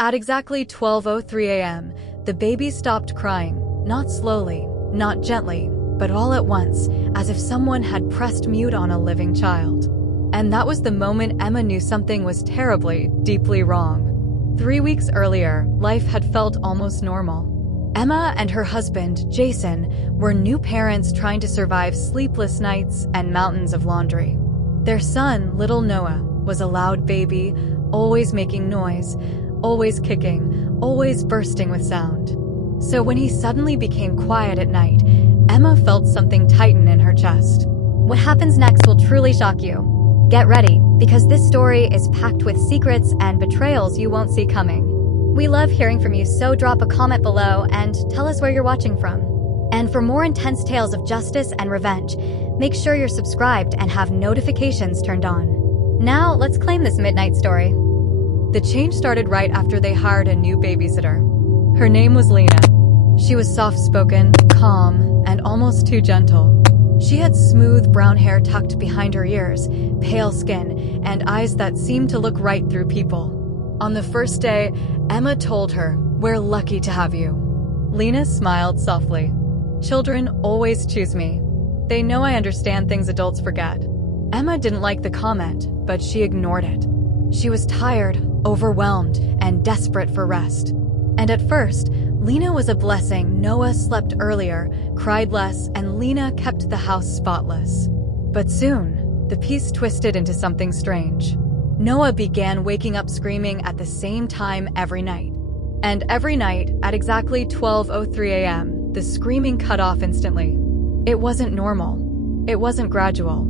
At exactly 12:03 a.m., the baby stopped crying, not slowly, not gently, but all at once, as if someone had pressed mute on a living child. And that was the moment Emma knew something was terribly, deeply wrong. 3 weeks earlier, life had felt almost normal. Emma and her husband, Jason, were new parents trying to survive sleepless nights and mountains of laundry. Their son, little Noah, was a loud baby, always making noise, always kicking, always bursting with sound. So when he suddenly became quiet at night, Emma felt something tighten in her chest. What happens next will truly shock you. Get ready, because this story is packed with secrets and betrayals you won't see coming. We love hearing from you, so drop a comment below and tell us where you're watching from. And for more intense tales of justice and revenge, make sure you're subscribed and have notifications turned on. Now, let's claim this midnight story. The change started right after they hired a new babysitter. Her name was Lena. She was soft-spoken, calm, and almost too gentle. She had smooth brown hair tucked behind her ears, pale skin, and eyes that seemed to look right through people. On the first day, Emma told her, "We're lucky to have you." Lena smiled softly. "Children always choose me. They know I understand things adults forget." Emma didn't like the comment, but she ignored it. She was tired, overwhelmed, and desperate for rest. And at first, Lena was a blessing. Noah slept earlier, cried less, and Lena kept the house spotless. But soon, the piece twisted into something strange. Noah began waking up screaming at the same time every night. And every night, at exactly 12:03 a.m., the screaming cut off instantly. It wasn't normal. It wasn't gradual.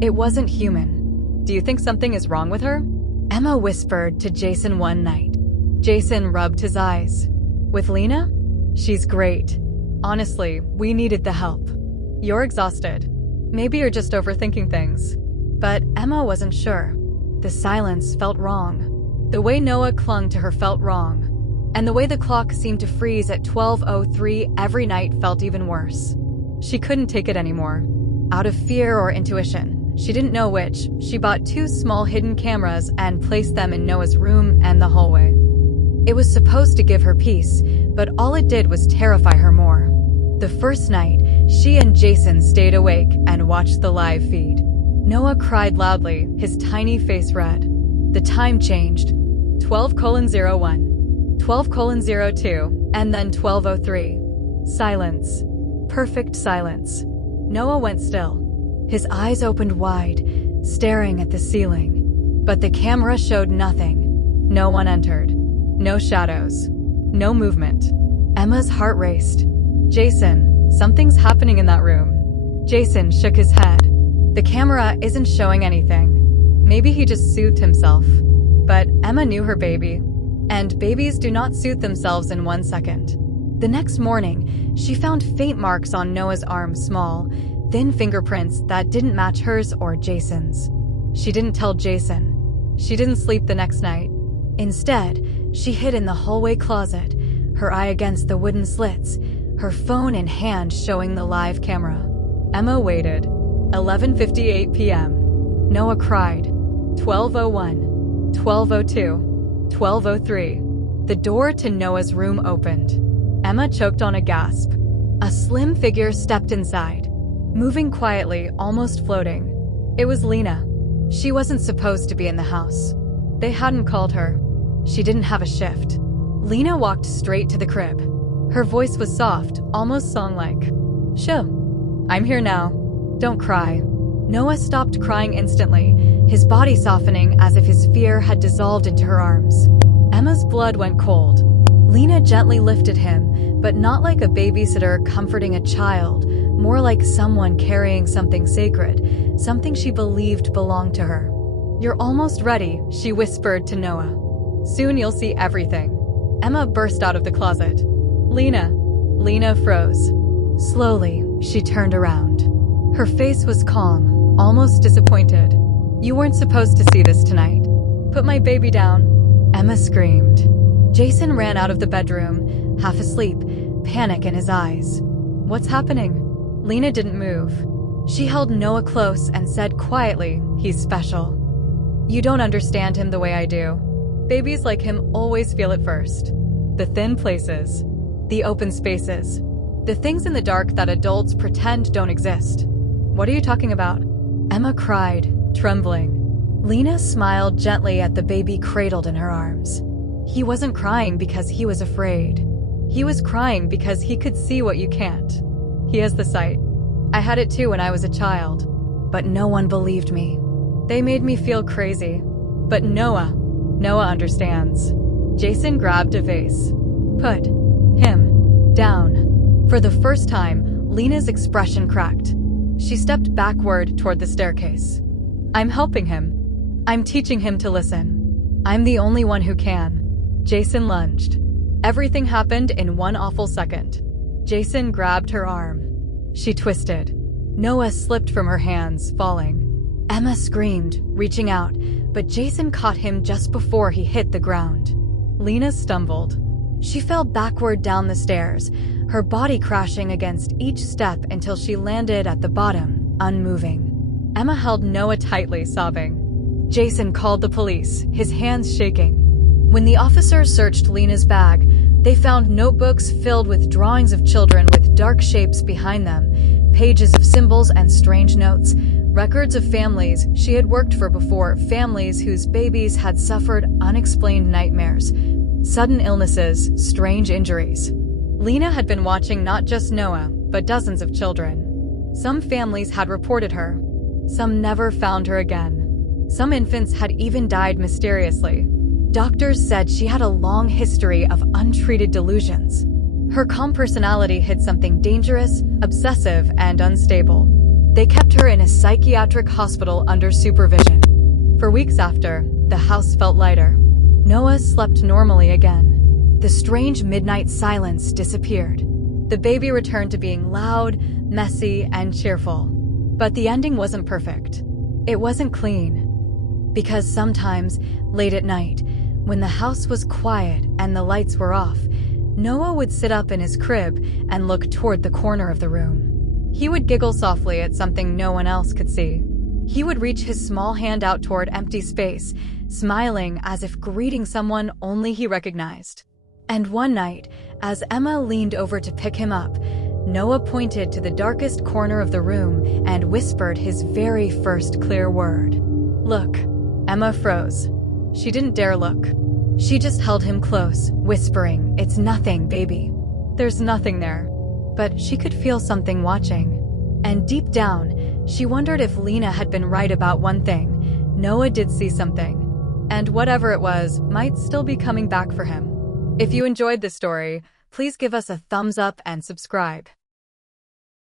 It wasn't human. "Do you think something is wrong with her?" Emma whispered to Jason one night. Jason rubbed his eyes. "With Lena? She's great. Honestly, we needed the help. You're exhausted. Maybe you're just overthinking things." But Emma wasn't sure. The silence felt wrong. The way Noah clung to her felt wrong. And the way the clock seemed to freeze at 12:03 every night felt even worse. She couldn't take it anymore. Out of fear or intuition, she didn't know which, she bought 2 small hidden cameras and placed them in Noah's room and the hallway. It was supposed to give her peace, but all it did was terrify her more. The first night, she and Jason stayed awake and watched the live feed. Noah cried loudly, his tiny face red. The time changed. 12:01, 12:02, and then 12:03. Silence. Perfect silence. Noah went still. His eyes opened wide, staring at the ceiling. But the camera showed nothing. No one entered. No shadows. No movement. Emma's heart raced. "Jason, something's happening in that room." Jason shook his head. "The camera isn't showing anything. Maybe he just soothed himself." But Emma knew her baby, and babies do not soothe themselves in 1 second. The next morning, she found faint marks on Noah's arm, small, thin fingerprints that didn't match hers or Jason's. She didn't tell Jason. She didn't sleep the next night. Instead, she hid in the hallway closet, her eye against the wooden slits, her phone in hand showing the live camera. Emma waited. 11:58 p.m. Noah cried. 12:01, 12:02, 12:03. The door to Noah's room opened. Emma choked on a gasp. A slim figure stepped inside, moving quietly, almost floating. It was Lena. She wasn't supposed to be in the house. They hadn't called her. She didn't have a shift. Lena walked straight to the crib. Her voice was soft, almost song-like. "Sure. I'm here now. Don't cry." Noah stopped crying instantly, his body softening as if his fear had dissolved into her arms. Emma's blood went cold. Lena gently lifted him, but not like a babysitter comforting a child, more like someone carrying something sacred, something she believed belonged to her. "You're almost ready," she whispered to Noah. "Soon you'll see everything." Emma burst out of the closet. "Lena." Lena froze. Slowly, she turned around. Her face was calm, almost disappointed. "You weren't supposed to see this tonight. Put my baby down." Emma screamed. Jason ran out of the bedroom, half asleep, panic in his eyes. "What's happening?" Lena didn't move. She held Noah close and said quietly, "He's special. You don't understand him the way I do. Babies like him always feel it first. The thin places, the open spaces, the things in the dark that adults pretend don't exist. What are you talking about? Emma cried, trembling. Lena smiled gently at the baby cradled in her arms. He wasn't crying because he was afraid. He was crying because he could see what you can't. He has the sight. I had it too when I was a child, but no one believed me. They made me feel crazy. But Noah understands. Jason grabbed a vase. Put him down. For the first time, Lena's expression cracked. She stepped backward toward the staircase. I'm helping him. I'm teaching him to listen. I'm the only one who can. Jason lunged. Everything happened in one awful second. Jason grabbed her arm. She twisted. Noah slipped from her hands, falling. Emma screamed, reaching out, but Jason caught him just before he hit the ground. Lena stumbled. She fell backward down the stairs, her body crashing against each step until she landed at the bottom, unmoving. Emma held Noah tightly, sobbing. Jason called the police, his hands shaking. When the officers searched Lena's bag, they found notebooks filled with drawings of children with dark shapes behind them, pages of symbols and strange notes, records of families she had worked for before, families whose babies had suffered unexplained nightmares, sudden illnesses, strange injuries. Lena had been watching not just Noah, but dozens of children. Some families had reported her. Some never found her again. Some infants had even died mysteriously. Doctors said she had a long history of untreated delusions. Her calm personality hid something dangerous, obsessive, and unstable. They kept her in a psychiatric hospital under supervision. For weeks after, the house felt lighter. Noah slept normally again. The strange midnight silence disappeared. The baby returned to being loud, messy, and cheerful. But the ending wasn't perfect. It wasn't clean. Because sometimes, late at night, when the house was quiet and the lights were off, Noah would sit up in his crib and look toward the corner of the room. He would giggle softly at something no one else could see. He would reach his small hand out toward empty space, smiling as if greeting someone only he recognized. And one night, as Emma leaned over to pick him up, Noah pointed to the darkest corner of the room and whispered his very first clear word. Look. Emma froze. She didn't dare look. She just held him close, whispering, "It's nothing, baby." There's nothing there. But she could feel something watching. And deep down, she wondered if Lena had been right about one thing. Noah did see something. And whatever it was, might still be coming back for him. If you enjoyed this story, please give us a thumbs up and subscribe.